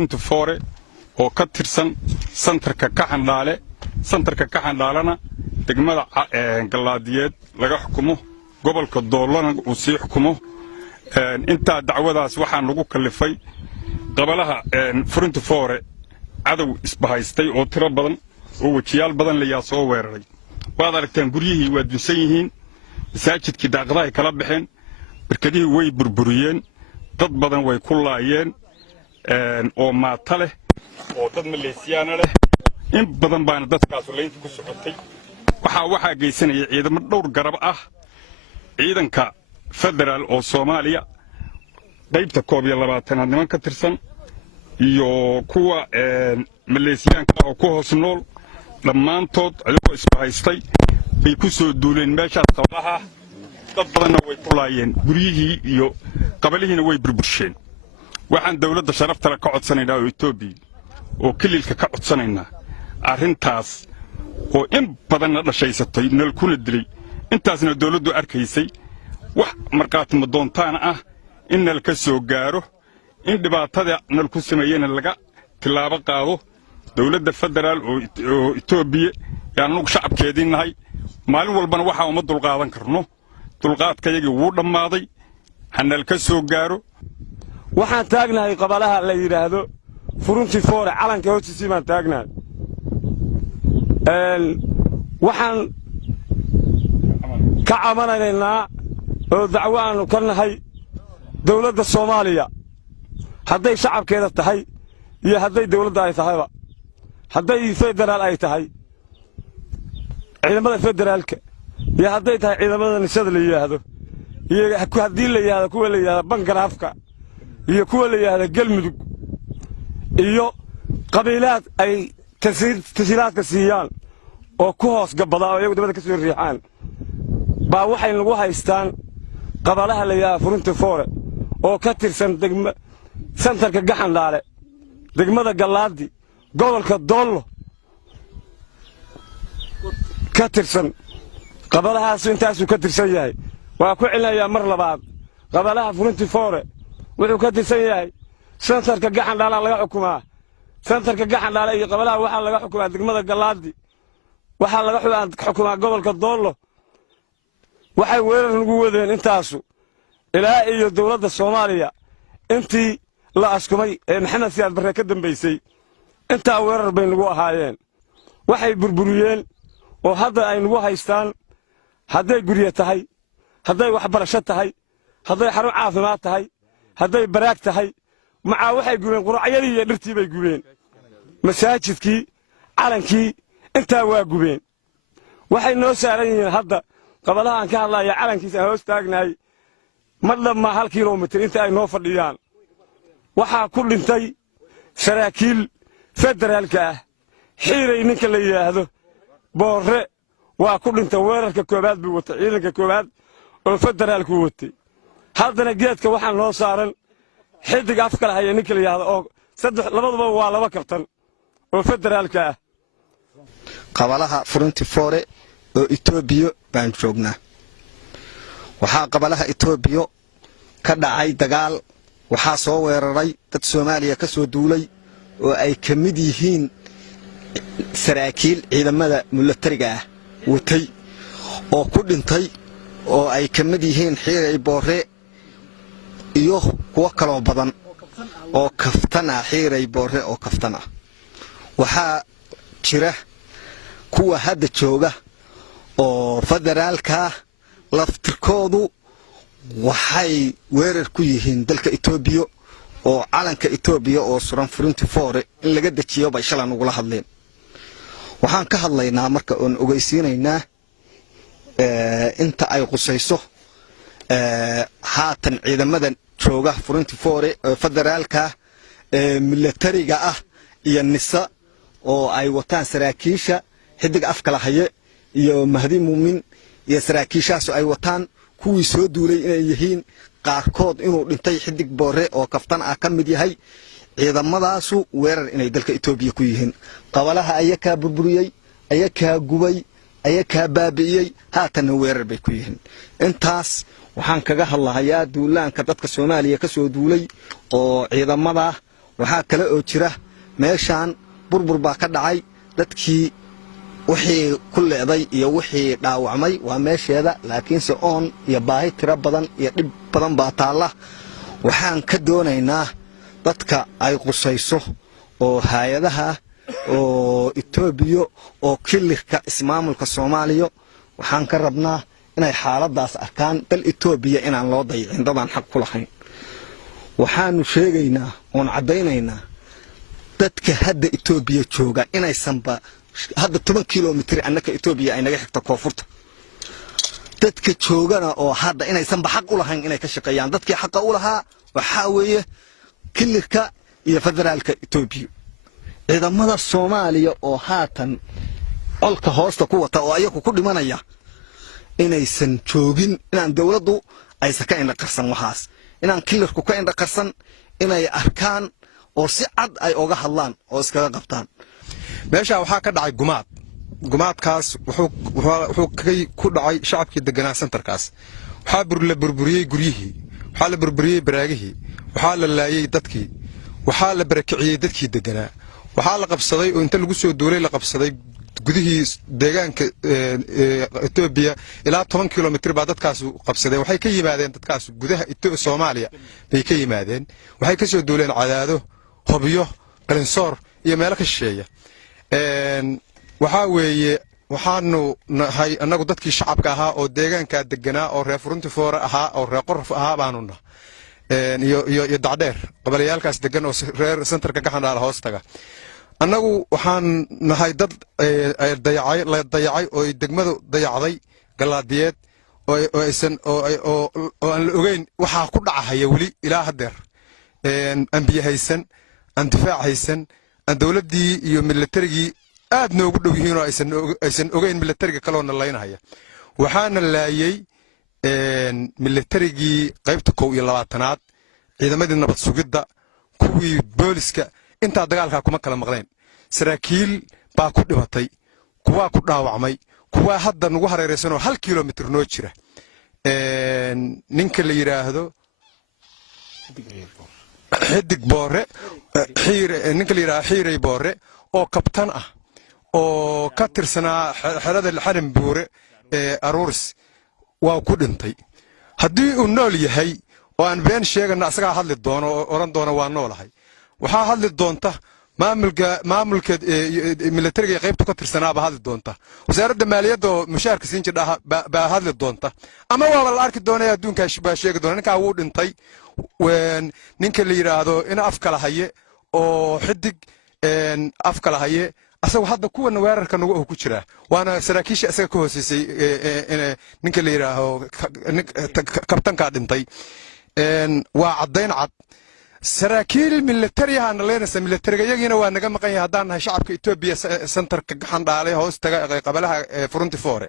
inta foore oo ka tirsan santarka Kaxandaalana degmada Galaadiyeed laga xukumo gobolka Doolana uu sii xukumo inta dacwadaas waxaan lagu kalifay qabalaha furinta foore cadow isbahaystay oo tiro badan oo wajiyaal badan la yaa soo weeraray waad aragtaan guryihii waa dunsan yihiin masaajidkii daaqadaha ay kala baxeen barkadihii way burburiyeen dad badan way ku laayeen oo maata leh oo dad maleesiyaana leh in badan baana dadkaas leeynta ku socotay waxaa geysanaya ciidamo dhowr garab ah ciidanka federaal oo Soomaaliya qaybta 12 niman ka tirsan iyo kuwa maleesiyaanka oo ku hoos nool dhammaantood ayagoo isbahaystay bay ku soo duuleen meeshaas qablaha dad badanna way ku laayeen guryihii iyo qabalihiina way burbursheen waxaan dawladda sharafta ka codsanaynaa oo Itoobiya oo kililka ka codsanaynaa arrintaas oo in badan dhashaysatay nal kuna dilay intaasna dawladdu arkaysay wax markaat ma doontaan ah in nal ka soo gaaro in dhibaatada nal ku sameeyeen laga tilaabo qaado dawladda federaal oo Itoobiya yaanu shacabkeedinahay maalin walbana waxa uma dulqaadan karno dulqaadkayagii wuu dhamaaday hanal ka soo gaaro waxaan taagnahay qabalaha la yiraahdo furunti foore calanka hoostiisa ma taagnahay waxaan ka camanaynaa oo dacwo aanu ka nahay dawladda Soomaaliya hadday shacabkeeda tahay iyo hadday dawladda ay tahayba hadday federaal ay tahay ciidamada federaalka iyo hadday tahay ciidamada nisada la yiraahdo iyo haddii la yiraahdo kuwa la yiraahdo Bangaraafka iyo kuwa la yiraahdo Galmudug iyo qabiilaad ay tasiilaadka siiyaan oo ku hoos gabada oo iyagu dibadda ka soo riixaan baa waxay lagu haystaan qabalaha la yiraahdo furunta foore oo ka tirsan santarka Gaxandhaale degmada Galaadi gobolka Doollo ka tirsan qabalahaas intaas uu ka tirsan yahay waa ku cilnayaa mar labaad qabalaha furunta foore wuxuu ka tirsan yahay santarka Gaxandhaale laga xukumaa santarka Gaxandhaale iyo qabalaha waxa laga xukumaa degmada Galaadi waxa laga xukumaa gobolka Doollo waxay weerar ugu wadeen intaasu ilaa iyo dawladda Soomaaliya intii la askumay ee Maxamed Siyaad Barre ka dambeysay inta weerar bay nagu ahaayeen waxay burburiyeen oo hadda ay nagu haystaan hadday guriye tahay hadday waxbarasho tahay hadday xarun caafimaad tahay hadday baraag tahay maca waxay gubeen quracyadii iyo dhirtii bay gubeen masaajidkii calankii inta waa gubeen waxay noo saaran yihiin hadda qabalaha aan ka hadlayo calankiisa hoos taagnaay madama 1 kiiloomitir inta ay noo fadhiyaan waxa ku dhintay saraakiil federaalka ah xiiray ninka la yiraahdo boorre waa ku dhintay weerarka koobaad buu watay ciidanka koobaad oo federaalku watay haddana geedka waxaan loo saaran xidig afka la haya ninka la yiraahdo oo labaduba waa laba kabtan oo federaalka ah qabalaha furunti foore oo Itoobiya baan joognaa waxa qabalaha Itoobiya ka dhacay dagaal waxa soo weeraray dad Soomaaliya ka soo duulay oo ay kamid yihiin saraakiil ciidamada militariga ah watay oo ku dhintay oo ay kamid yihiin xiiray boorre iyo kuwa kale badan oo kaftana xiiray boorre oo kaftana waxa jira kuwa hadda jooga oo federaalka laftirkoodu waxay weerar ku yihiin dalka Itoobiya oo calanka Itoobiya oo suran furunti foore in laga dajiyo bay shalan ugu la hadleen waxaan ka hadlaynaa marka oo ogeysiinaynaa inta ay qusayso haatan ciidamada jooga furunti foore federaalka militariga ah iyo nisa oo ay wataan saraakiisha xidig afkala haye iyo Mahdi Muumin iyo saraakiishaas ay wataan kuwii soo duulay inay yihiin qaarkood inuu dhintay xidig boorre oo kaftan ah kamid yahay ciidamadaasu weerar inay dalka Itoobiya ku yihiin qabalaha ayaka burburiyay ayaka gubay ayaka baabi'iyay haatan weerar bay ku yihiin intaas waxaan kaga hadlahayaa duulaanka dadka Soomaaliya ka soo duulay oo ciidamada waxaa kale oo jira meeshaan burbur baa ka dhacay dadkii wixii ku leeday iyo wixii dhaawacmay waa meesheeda laakiinse oon iyo baahi tiro badan iyo dhib badan baa taalla waxaan ka doonaynaa dadka ay qusayso oo hay-adaha oo Itoobiya oo kilirka ismaamulka Soomaaliya waxaan ka rabnaa inay xaaladaas arkaan dal Itoobiya inaan loo dayicin dadaan xaq ku lahayn waxaanu sheegaynaa oon cadaynaynaa dadka hadda Itoobiya jooga inaysanba hadda 10 kilomitir annaka Itoobiya ay naga xigta koonfurta dadka joogana oo hadda inaysanba xaq u lahayn inay ka shaqeeyaan dadkii xaq u lahaa waxa weeye kilirka iyo federaalka Itoobiya ciidamada Soomaaliya oo haatan olka hoosta ku wata oo ayagu ku dhimanaya inaysan joogin inaan dawladdu aysan ka indha qarsan waxaas inaan kilirku ka indha qarsan inay arkaan oo si cad ay uga hadlaan oo iskaga qabtaan meesha waxaa ka dhacay gumaadkaas wuxuu ku dhacay shacabkii deganaa centerkaas waxaa la burburiyey guryihii waxaa la burburiyey baraagihii waxaa la laayay dadkii waxaa la barakiciyey dadkii deganaa waxaa la qabsaday oo inta lagu soo duulay la qabsaday gudihii deegaanka Itoobiya ilaa 10 kilomitir baa dadkaas qabsadeen waxay ka yimaadeen dadkaas gudaha Soomaaliya bay ka yimaadeen waxay ka soo duuleen Cadaado Hobyo Qalinsoor iyo meelo ka shisheeya waxa weeye waxaanu nahay anagu dadkii shacabka ahaa oo deegaanka deganaa oo reer Furunti Foore ahaa oo reer Qorf ahaa baanu nahay iyo dacdeer qabalayaalkaas degan oo reer centerka Gaxandhaal hoos taga annagu waxaan nahay dad la dayacay oo degmadu dayacday galaadiyeed oo aan la ogeyn waxa ku dhacaya wali ilaa hadeer aan biyo haysan aan difaac haysan aan dawladdii iyo militarigii aad noogu dhow yihiin oo aysan ogeyn militariga kale oo nalaynaya waxaana laayay militarigii qaybta 21aad ciidamadii nabad sugidda kuwii booliska inta dagaalka kuma kala maqleen saraakiil baa ku dhimatay kuwa ku dhaawacmay kuwa hadda nagu hareeraysan oo 1 kilomitir noo jira ninka la yiraahdo xidig boore ninka la yiraahdo xiiray boore oo kabtan ah oo ka tirsanaa xerada xarim buure aruuris waa ku dhintay haddii uu nool yahay oo aan been sheegana asaga hadli doono oo oran doono waa noolahay waxaa hadli doonta maamulka militariga qaybta ka tirsanaaba hadli doonta wasaaradda maaliyadda oo mushaarka siin jidha baa hadli doonta ama waa la arki doonaa adduunka baa sheegi doona ninka uu dhintay ninka la yiraahdo in af kala haye oo xidig af kala haye asagu hadda kuwan weerarka nagu ku jira waana saraakiisha asaga ka hooseysay ninka la yiraahdo kabtanka dhintay waa cadayn cad saraakiil militariyaha naleynaysa militariga yagiina waa naga maqan yahay haddaan nahay shacabka Itoobiya centerka Gaxandhaale hoos taga qabalaha Furunti Foore